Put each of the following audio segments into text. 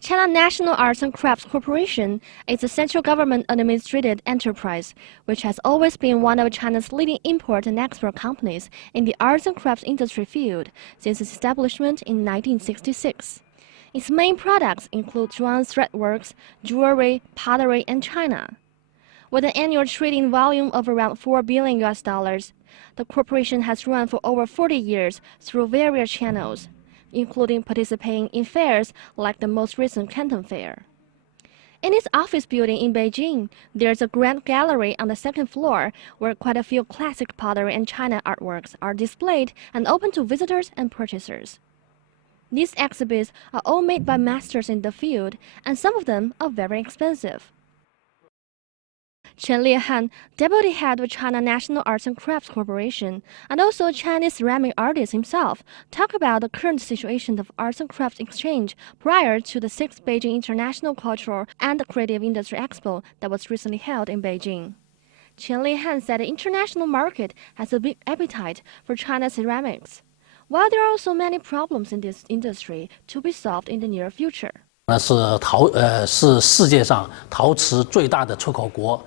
China National Arts and Crafts Corporation is a central government-administrated enterprise, which has always been one of China's leading import and export companies in the arts and crafts industry field since its establishment in 1966. Its main products include Zhuang threadworks, jewelry, pottery, and china. With an annual trading volume of around $4 billion, the corporation has run for over 40 years through various channels, including participating in fairs like the most recent Canton Fair. In its office building in Beijing, there's a grand gallery on the second floor where quite a few classic pottery and china artworks are displayed and open to visitors and purchasers. These exhibits are all made by masters in the field, and some of them are very expensive. Chen Liehan, deputy head of China National Arts and Crafts Corporation, and also a Chinese ceramic artist himself, talk about the current situation of arts and crafts exchange prior to the 6th Beijing International Cultural and Creative Industry Expo that was recently held in Beijing. Chen Liehan said the international market has a big appetite for China's ceramics, while there are also many problems in this industry to be solved in the near future. 是世界上陶瓷最大的出口国。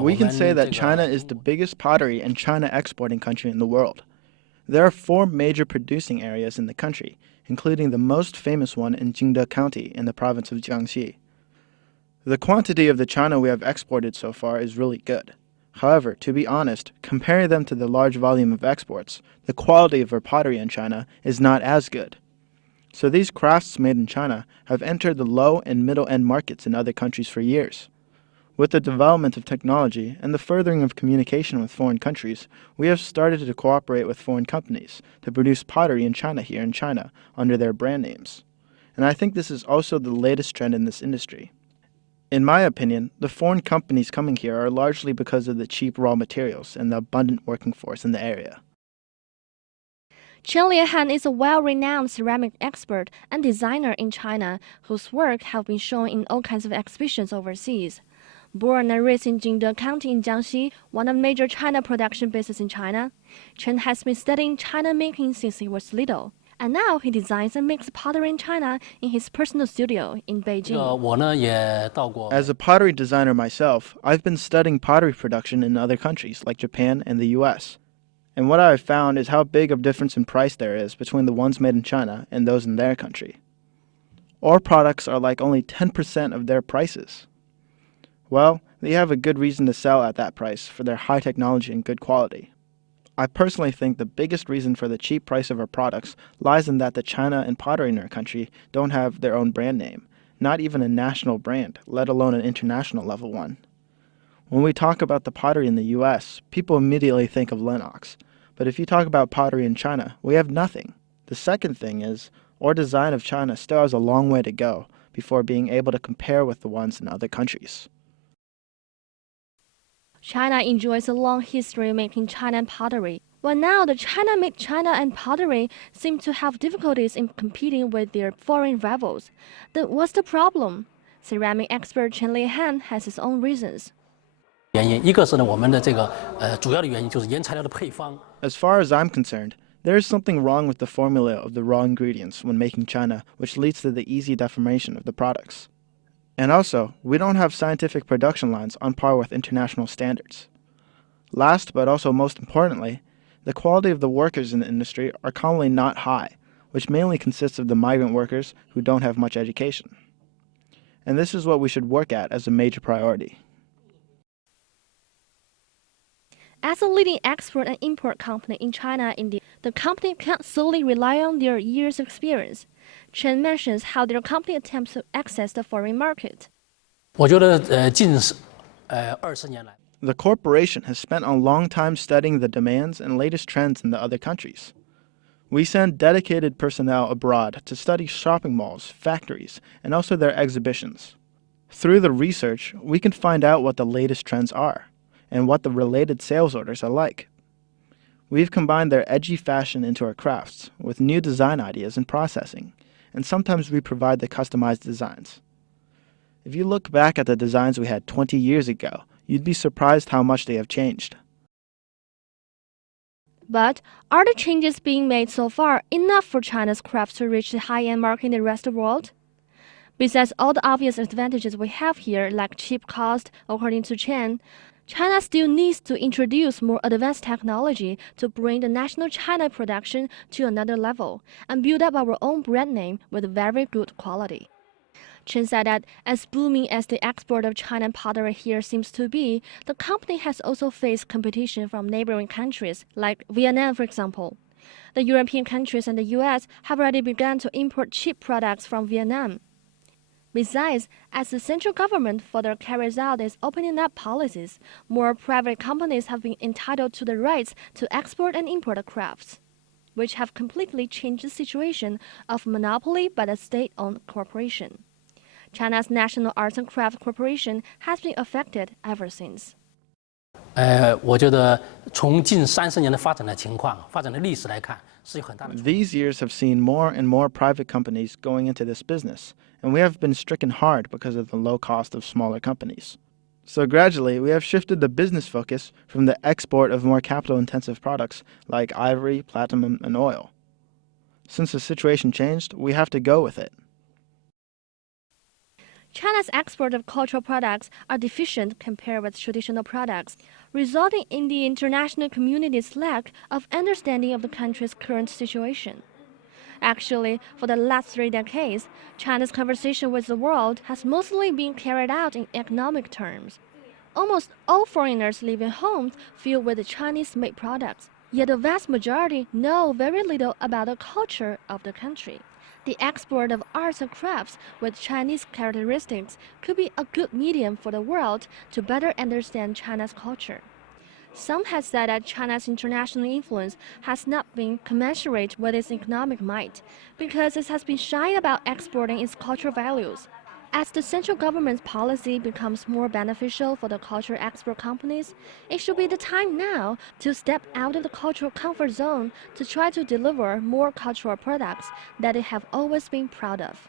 We can say that China is the biggest pottery and china exporting country in the world. There are 4 major producing areas in the country, including the most famous one in Jingde County in the province of Jiangxi. The quantity of the china we have exported so far is really good. However, to be honest, comparing them to the large volume of exports, the quality of our pottery in China is not as good. So these crafts made in China have entered the low and middle-end markets in other countries for years. With the development of technology and the furthering of communication with foreign countries, we have started to cooperate with foreign companies to produce pottery in China here in China under their brand names. And I think this is also the latest trend in this industry. In my opinion, the foreign companies coming here are largely because of the cheap raw materials and the abundant working force in the area. Chen Liehan is a well-renowned ceramic expert and designer in China whose work have been shown in all kinds of exhibitions overseas. Born and raised in Jingde County in Jiangxi, one of the major china production bases in China, Chen has been studying china making since he was little. And now he designs and makes pottery in China in his personal studio in Beijing. As a pottery designer myself, I've been studying pottery production in other countries like Japan and the US. And what I have found is how big of difference in price there is between the ones made in China and those in their country. Our products are like only 10% of their prices. Well, they have a good reason to sell at that price for their high technology and good quality. I personally think the biggest reason for the cheap price of our products lies in that the china and pottery in our country don't have their own brand name, not even a national brand, let alone an international level one. When we talk about the pottery in the US, people immediately think of Lennox. But if you talk about pottery in China, we have nothing. The second thing is, our design of China still has a long way to go before being able to compare with the ones in other countries. China enjoys a long history of making china and pottery, but now the China-made china and pottery seem to have difficulties in competing with their foreign rivals. Then what's the problem? Ceramic expert Chen Liehan has his own reasons. As far as I'm concerned, there is something wrong with the formula of the raw ingredients when making china, which leads to the easy deformation of the products. And also, we don't have scientific production lines on par with international standards. Last, but also most importantly, the quality of the workers in the industry are commonly not high, which mainly consists of the migrant workers who don't have much education. And this is what we should work at as a major priority. As a leading export and import company in China, the company can't solely rely on their years of experience. Chen mentions how their company attempts to access the foreign market. The corporation has spent a long time studying the demands and latest trends in the other countries. We send dedicated personnel abroad to study shopping malls, factories, and also their exhibitions. Through the research, we can find out what the latest trends are and what the related sales orders are like. We've combined their edgy fashion into our crafts with new design ideas and processing, and sometimes we provide the customized designs. If you look back at the designs we had 20 years ago, you'd be surprised how much they have changed. But are the changes being made so far enough for China's crafts to reach the high-end market in the rest of the world? Besides all the obvious advantages we have here, like cheap cost, according to Chen, China still needs to introduce more advanced technology to bring the national China production to another level and build up our own brand name with very good quality. Chen said that as booming as the export of China pottery here seems to be, the company has also faced competition from neighboring countries like Vietnam, for example. The European countries and the US have already begun to import cheap products from Vietnam. Besides, as the central government further carries out its opening up policies, more private companies have been entitled to the rights to export and import crafts, which have completely changed the situation of monopoly by the state-owned corporation. China's National Arts and Crafts Corporation has been affected ever since. 我觉得从近30年的发展的情况、发展的历史来看，是有很大的。These years have seen more and more private companies going into this business, and we have been stricken hard because of the low cost of smaller companies. So gradually, we have shifted the business focus from the export of more capital-intensive products like ivory, platinum, and oil. Since the situation changed, we have to go with it. China's export of cultural products are deficient compared with traditional products, resulting in the international community's lack of understanding of the country's current situation. Actually, for the last 3 decades, China's conversation with the world has mostly been carried out in economic terms. Almost all foreigners live in homes filled with Chinese-made products, yet the vast majority know very little about the culture of the country. The export of arts and crafts with Chinese characteristics could be a good medium for the world to better understand China's culture. Some have said that China's international influence has not been commensurate with its economic might because it has been shy about exporting its cultural values. As the central government's policy becomes more beneficial for the cultural export companies, it should be the time now to step out of the cultural comfort zone to try to deliver more cultural products that they have always been proud of.